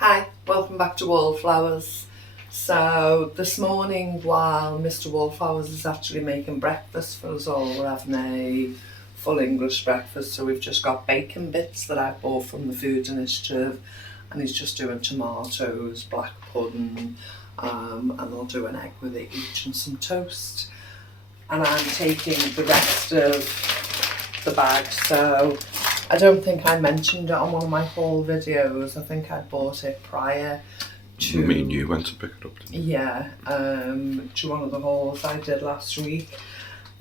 Hi, welcome back to Wallflowers. So this morning, while Mr. Wallflowers is actually making breakfast for us all, we're having a full English breakfast. So we've just got bacon bits that I bought from the Food Initiative, and he's just doing tomatoes, black pudding, and I'll do an egg with it each and some toast. And I'm taking the rest of the bag. So I don't think I mentioned it on one of my haul videos. I think I bought it prior to... Me and you went to pick it up, didn't you? Yeah, to one of the hauls I did last week.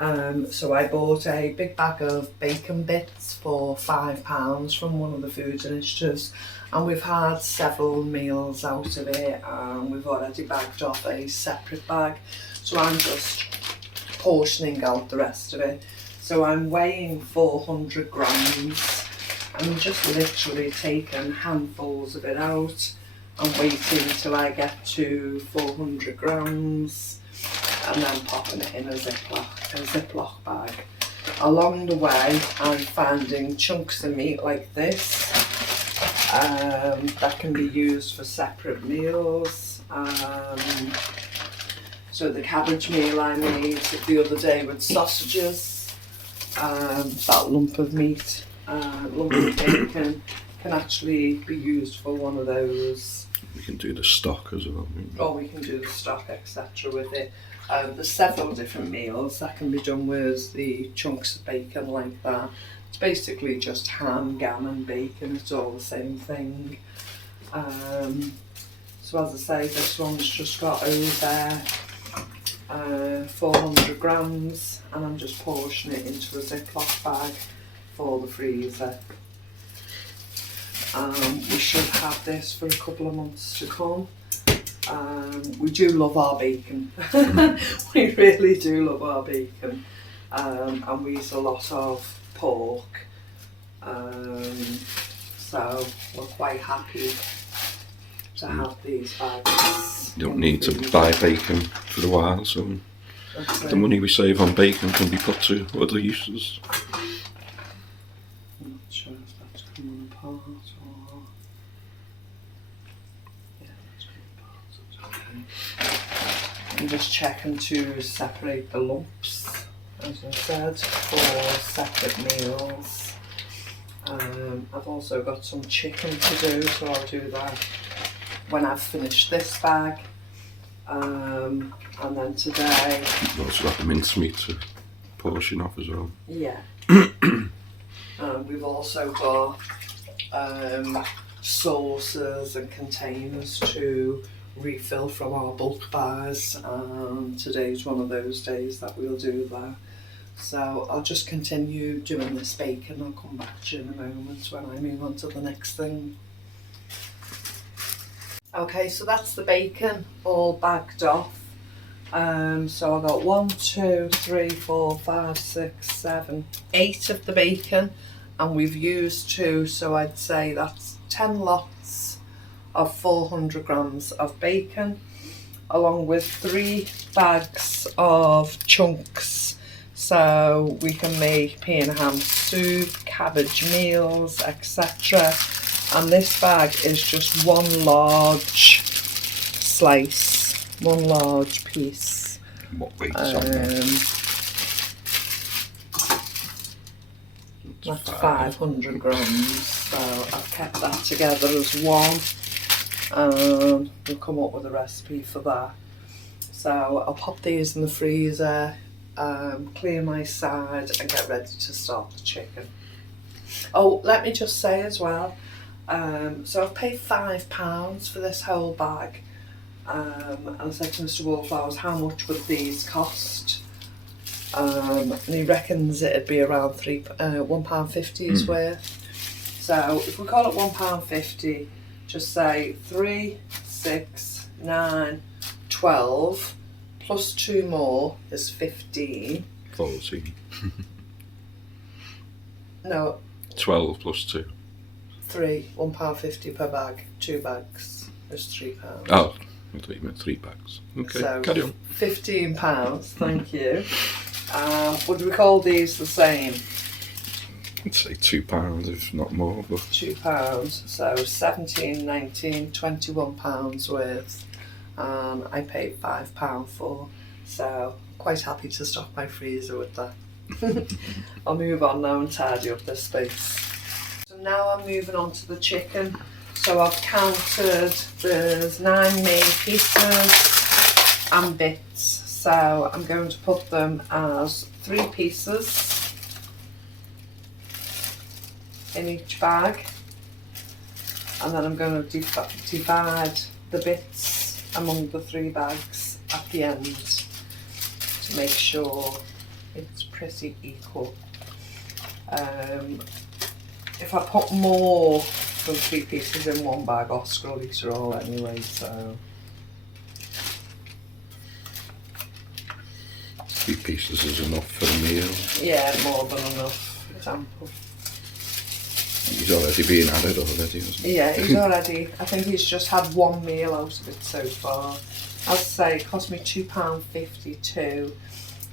So I bought a big bag of bacon bits for £5 from one of the food initiatives, and we've had several meals out of it, and we've already bagged off a separate bag. So I'm just portioning out the rest of it. So I'm weighing 400 grams. I'm just literally taking handfuls of it out and waiting till I get to 400 grams and then popping it in a Ziploc bag. Along the way, I'm finding chunks of meat like this that can be used for separate meals. So the cabbage meal I made the other day with sausages, that lump of meat, lump of bacon can actually be used for one of those. We can do the stock as well. Or we can do the stock, etc. with it. There's several different meals that can be done with the chunks of bacon like that. It's basically just ham, and bacon, it's all the same thing. So as I say, this one's just got over 400 grams, and I'm just portioning it into a Ziploc bag for the freezer. We should have this for a couple of months to come. We do love our bacon. We really do love our bacon, and we use a lot of pork, so we're quite happy to have these bags. You don't need to buy bacon for a while, so the money we save on bacon can be put to other uses. I'm not sure if that's coming apart or... Yeah, that's coming apart, okay. I'm just checking to separate the lumps, as I said, for separate meals. I've also got some chicken to do, so I'll do that when I've finished this bag. And then today... You've also got the mincemeat to portion off as well. Yeah. We've also got sauces and containers to refill from our bulk bars, and today's one of those days that we'll do that. So I'll just continue doing this bacon. I'll come back to you in a moment when I move on to the next thing. Okay, so that's the bacon all bagged off. So I got 1, 2, 3, 4, 5, 6, 7, 8 of the bacon, and we've used 2, so I'd say that's 10 lots of 400 grams of bacon, along with 3 bags of chunks. So we can make pea and ham soup, cabbage meals, etc. And this bag is just one large slice, one large piece. What weight is on that? That's 500 grams, so I've kept that together as one, and we'll come up with a recipe for that. So I'll pop these in the freezer, clear my side and get ready to start the chicken. Oh, let me just say as well, so I've paid £5 for this whole bag, and I said to Mr. Wallflowers, how much would these cost? And he reckons it'd be around £1.50 worth. So if we call it £1.50, just say 3, 6, 9, 12, plus 2 more is 15. 14. No. 12 plus 2. 3, £1.50 per bag, 2 bags is £3. Oh, I thought you meant 3 bags. Okay, so carry on. £15, thank you. Would we call these the same? I'd say £2 if not more, but £2, so 17, 19, £21 worth, and I paid £5 for, so quite happy to stock my freezer with that. I'll move on now and tidy up this space. So now I'm moving on to the chicken. So I've counted, there's 9 main pieces and bits, so I'm going to put them as 3 pieces in each bag, and then I'm going to divide the bits among the 3 bags at the end to make sure it's pretty equal. If I put more than 3 pieces in one bag, Oscar will eat it all anyway, so 3 pieces is enough for a meal. yeah, more than enough. It's ample. He's already been at it already, hasn't he? Yeah, he's already, I think he's just had 1 meal out of it so far. As I say, it cost me £2.52.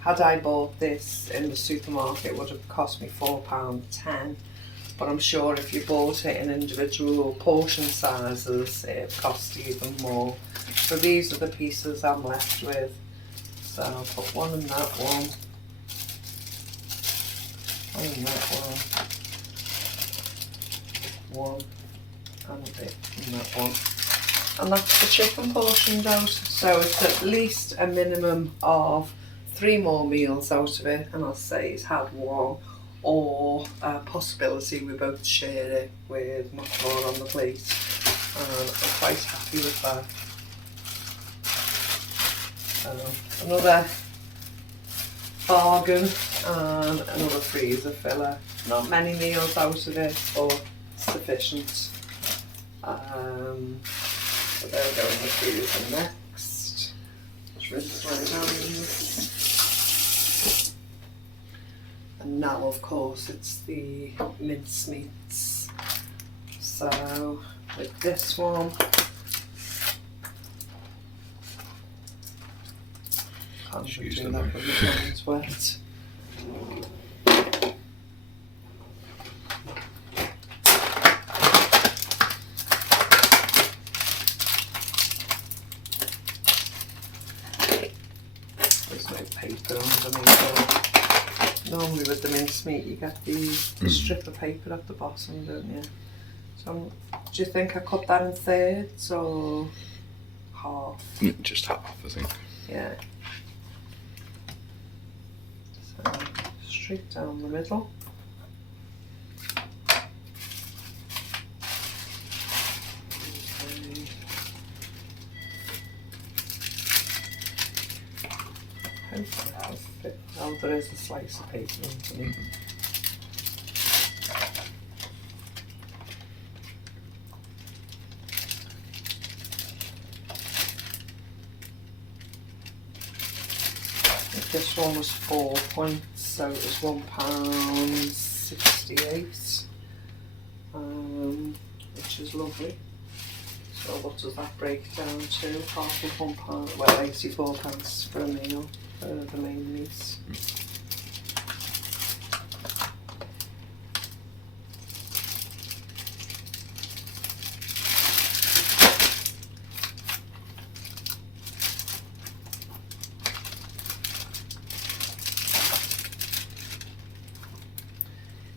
Had I bought this in the supermarket, it would have cost me £4.10. But I'm sure if you bought it in individual portion sizes, it would cost even more. So these are the pieces I'm left with. So I'll put one in that one, one in that one, and a bit in that one. And that's the chicken portioned out. So it's at least a minimum of 3 more meals out of it, and I'll say he's had 1, or a possibility we both share it with much more on the plate, and I'm quite happy with that. Another bargain and another freezer filler. Not many meals out of it, but sufficient. So they'll go in the freezer next. Just rinse my hands. And now, of course, it's the mincemeats. So with this one, can't do that with the hands wet. There's no paper underneath it. Normally with the mincemeat you get the strip of paper at the bottom, don't you? So do you think I cut that in thirds or half? Just half, I think. Yeah. So straight down the middle. Hopefully that'll fit. Oh, there is a slice of paper underneath. This one was 4 points, so it was £1.68, which is lovely. So what does that break down to? Half of £1, well, 84 pence for a meal for the main meat.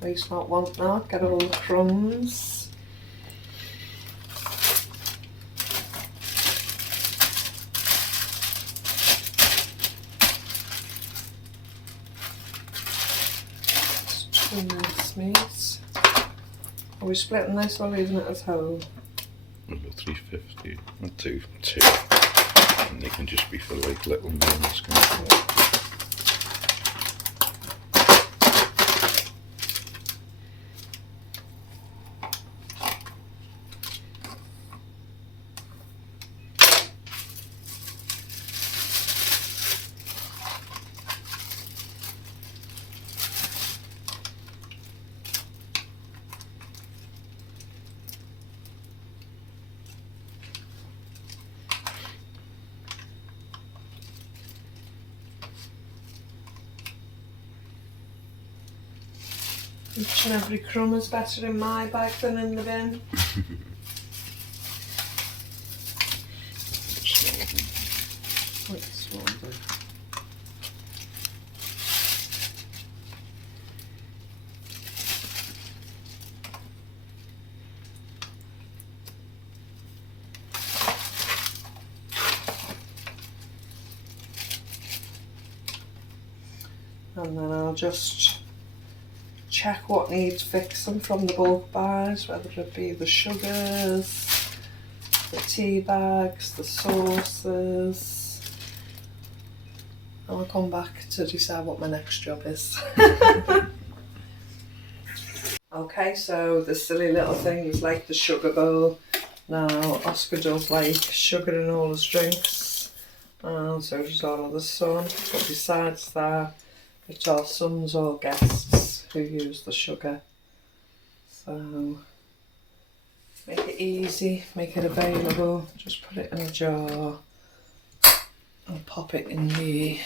Waste not, want not, get all the crumbs. Mincemeat. Are we splitting this or leaving it as whole? I'll go 350 and two, and they can just be for like little meals. Each and every crumb is better in my bag than in the bin. And then I'll just check what needs fixing from the bulk buys, whether it be the sugars, the tea bags, the sauces. And I'll come back to decide what my next job is. Okay, so the silly little things like the sugar bowl. Now, Oscar does like sugar in all his drinks, and so does our other son. But besides that, it's our sons or guests who use the sugar. So make it easy, make it available, just put it in a jar and pop it in the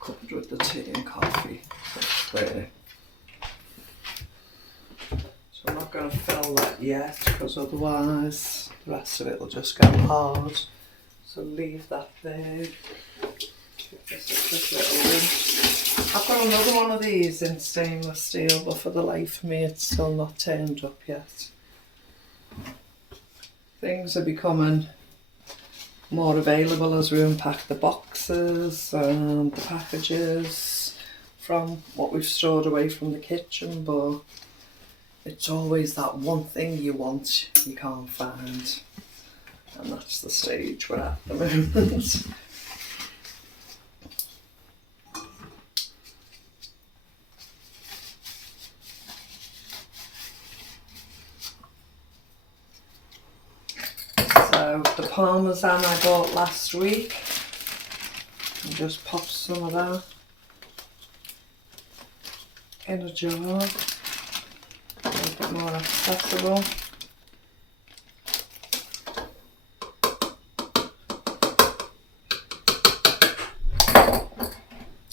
cupboard with the tea and coffee. So there. So I'm not going to fill that yet because otherwise the rest of it will just go hard. So leave that there. This little rinse. I've got another one of these in stainless steel, but for the life of me it's still not turned up yet. Things are becoming more available as we unpack the boxes and the packages from what we've stored away from the kitchen, but it's always that one thing you want you can't find, and that's the stage we're at the moment. So the parmesan I bought last week, and just pop some of that in a jar, make it more accessible.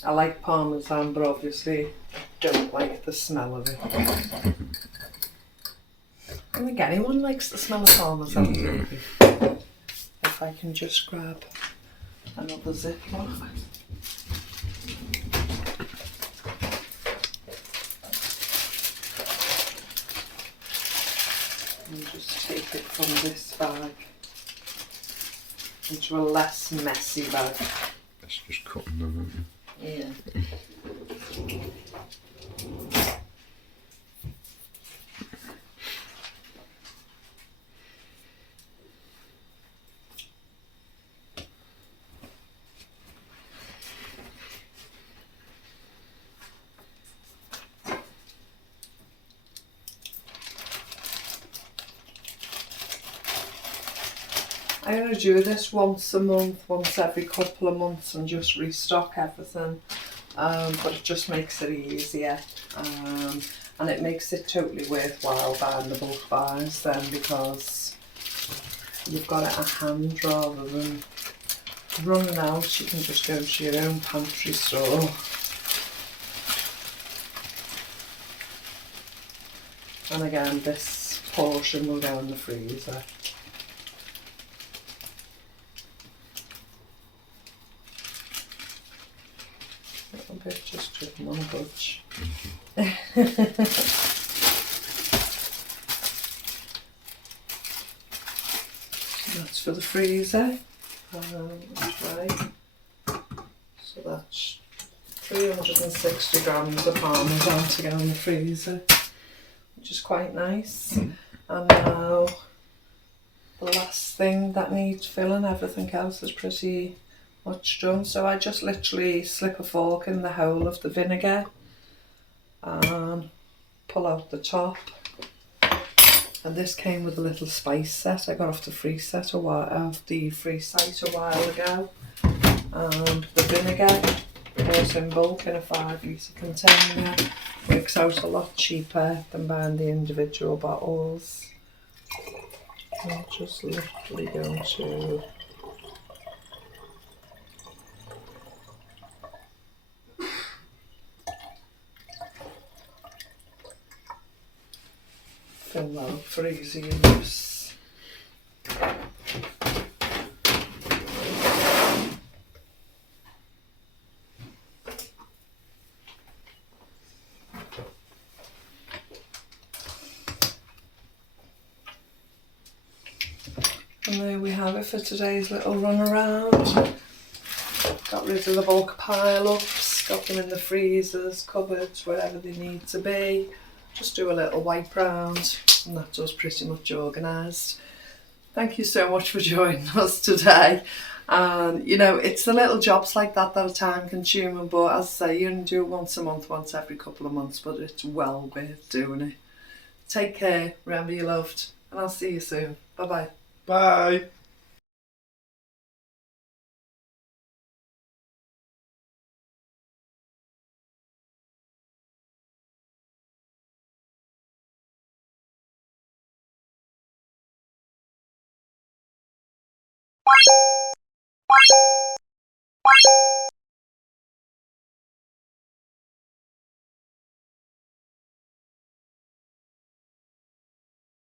I like parmesan, but obviously I don't like the smell of it. I don't think anyone likes the smell of parmesan, maybe. If I can just grab another Ziploc. And just take it from this bag into a less messy bag. That's just cutting them, isn't it? Yeah. I only do this once a month, once every couple of months, and just restock everything. But it just makes it easier, and it makes it totally worthwhile buying the bulk buys then, because you've got it at hand rather than running out. You can just go to your own pantry store. And again, this portion will go in the freezer. Bit just with one budge. That's for the freezer. Right. So that's 360 grams of parmesan to go in the freezer, which is quite nice. And now the last thing that needs filling, everything else is pretty much done. So I just literally slip a fork in the hole of the vinegar and pull out the top. And this came with a little spice set I got off the free site a while ago. And the vinegar goes in bulk in a 5-litre container. Works out a lot cheaper than buying the individual bottles. I'm just literally going to fill that up for easy use. And there we have it for today's little run around. Got rid of the bulk pile-ups, got them in the freezers, cupboards, wherever they need to be. Just do a little wipe round and that's us pretty much organised. Thank you so much for joining us today. And you know, it's the little jobs like that that are time consuming, but as I say, you only do it once a month, once every couple of months, but it's well worth doing it. Take care, remember you're loved, and I'll see you soon. Bye bye. Bye.